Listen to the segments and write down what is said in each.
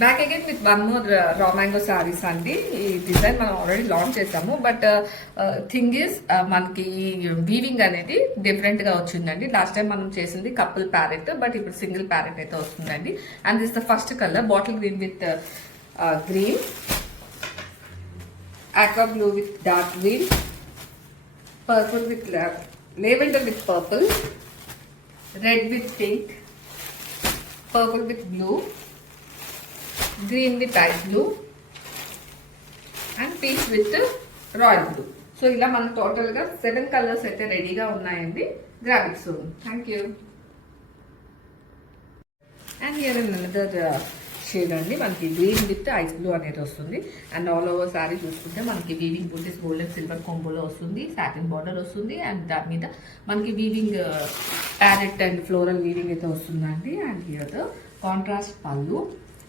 Back again with one more raw mango saris అండి. ఈ design మనం ఆల్రెడీ లాంచ్ చేసాము, బట్ థింగ్ ఈజ్ మనకి వీవింగ్ అనేది డిఫరెంట్ గా వచ్చిందండి. లాస్ట్ టైం మనం చేసింది కపుల్ ప్యారెట్, బట్ ఇప్పుడు సింగిల్ ప్యారెట్ అయితే వస్తుందండి. And this the first colour bottle green with green, aqua blue with dark green, purple with lavender with purple, red with pink, purple with blue, green with ice blue, and peach with royal blue. So ఇలా మనకు total గా 7 colours అయితే రెడీగా ఉన్నాయండి. Grab it soon. Thank you. And here in another shade అండి, మనకి green with ice blue అనేది వస్తుంది. అండ్ ఆల్ ఓవర్ శారీ చూసుకుంటే మనకి weaving booties gold and silver కాంబోలో వస్తుంది. సాటిన్ బార్డర్ వస్తుంది అండ్ దాని మీద మనకి weaving parrot and floral weaving అయితే వస్తుందండి. And here the contrast pallu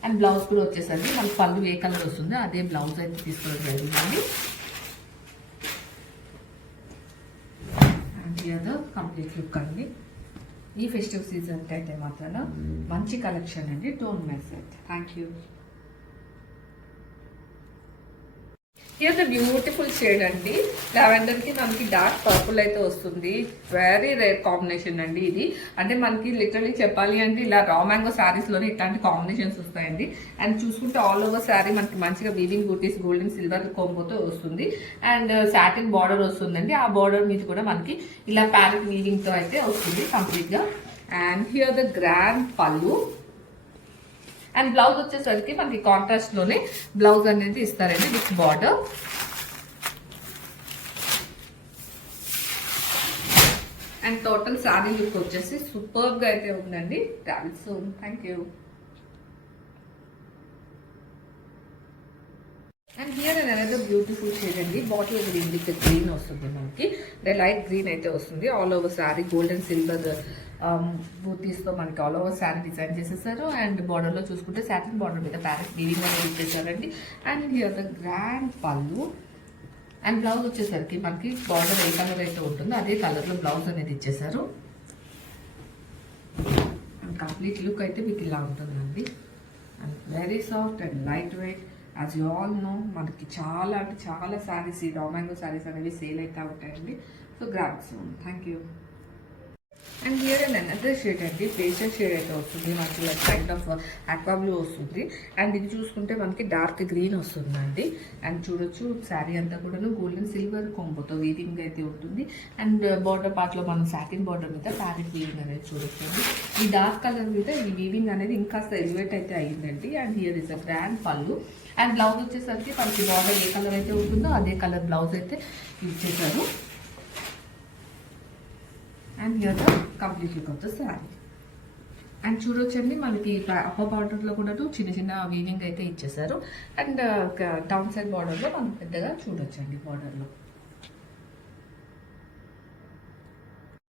and blouse కూడా వచ్చేసరికి మనకి పళ్ళు ఏ కలర్ వస్తుందో అదే బ్లౌజ్ అయితే తీసుకోవడం జరిగిందండి. And here the complete look అండి. ఈ ఫెస్టివ్ సీజన్ అయితే మాత్రం మంచి కలెక్షన్ అండి. Don't miss it. Thank you. Here the beautiful shade అండి. లావెండర్ కి మనకి డార్క్ పర్పుల్ అయితే వస్తుంది. వెరీ రేర్ కాంబినేషన్ అండి ఇది. అంటే మనకి లిటరలీ చెప్పాలి అంటే ఇలా రా మ్యాంగో శారీస్ లోనే ఇట్లాంటి కాంబినేషన్స్ వస్తాయండి. అండ్ చూసుకుంటే ఆల్ ఓవర్ శారీ మనకి మంచిగా weaving booties gold and silver కోంబోతో వస్తుంది. అండ్ సాటిన్ బార్డర్ వస్తుందండి. ఆ బార్డర్ మీద కూడా మనకి ఇలా ప్యారెట్ వీవింగ్ తో అయితే వస్తుంది కంప్లీట్ గా. And here the grand pallu and blouse వచ్చేసరికి మనకి కాంట్రాస్ట్ లోనే బ్లౌజ్ అనేది ఇస్తారండి with border. And total sari look వచ్చేసి సూపర్ గా అయితే ఉందండి. Travel soon. Thank you. And here and another beautiful shade అండి. బాటిల్ గ్రీన్ విత్ గ్రీన్ వస్తుంది మనకి. లైట్ గ్రీన్ అయితే వస్తుంది. All over sari gold and silver బూటీస్తో మనకి ఆల్ ఓవర్ శారీ డిజైన్ చేసేసారు. అండ్ బార్డర్లో చూసుకుంటే సాటిన్ బార్డర్ మీద ప్యారెట్ వీవింగ్ అనేది ఇచ్చేసారండి. And here the grand pallu and blouse వచ్చేసరికి మనకి బార్డర్ ఏ కలర్ అయితే ఉంటుందో అదే కలర్లో బ్లౌజ్ అనేది ఇచ్చేసారు. అండ్ కంప్లీట్ లుక్ అయితే మీకు ఇలా ఉంటుందండి. And very soft and light weight. As you all know మనకి చాలా అంటే చాలా శారీస్ ఈ రా మ్యాంగో శారీస్ అనేవి సేల్ అయితే ఉంటాయండి. So grab soon. Thank you. And here and another shade అండి. పేస్టల్ షేడ్ అయితే వస్తుంది మనకి like kind of aqua blue వస్తుంది. అండ్ ఇది చూసుకుంటే మనకి డార్క్ గ్రీన్ వస్తుందండి. అండ్ చూడొచ్చు శారీ అంతా కూడాను గోల్డ్ అండ్ సిల్వర్ కొంబోతో వీవింగ్ అయితే ఉంటుంది. అండ్ బార్డర్ పార్ట్లో మనం సాటిన్ బార్డర్ మీద ప్యారెట్ వీవింగ్ అనేది చూడొచ్చండి. ఈ డార్క్ కలర్ మీద ఈ వీవింగ్ అనేది ఇంకాస్త ఎలివేట్ అయితే అయ్యిందండి. And here is a grand pallu and blouse వచ్చేసరికి మనకి బార్డర్ ఏ కలర్ అయితే ఉంటుందో అదే కలర్ బ్లౌజ్ అయితే ఇచ్చేసారు. And here the complete look of the sari. And చూడొచ్చండి మనకి అప్పర్ బార్డర్లో కూడా చిన్న చిన్న వీవింగ్ అయితే ఇచ్చేసారు. అండ్ డౌన్ సైడ్ బార్డర్లో మనం పెద్దగా చూడొచ్చండి బార్డర్లో.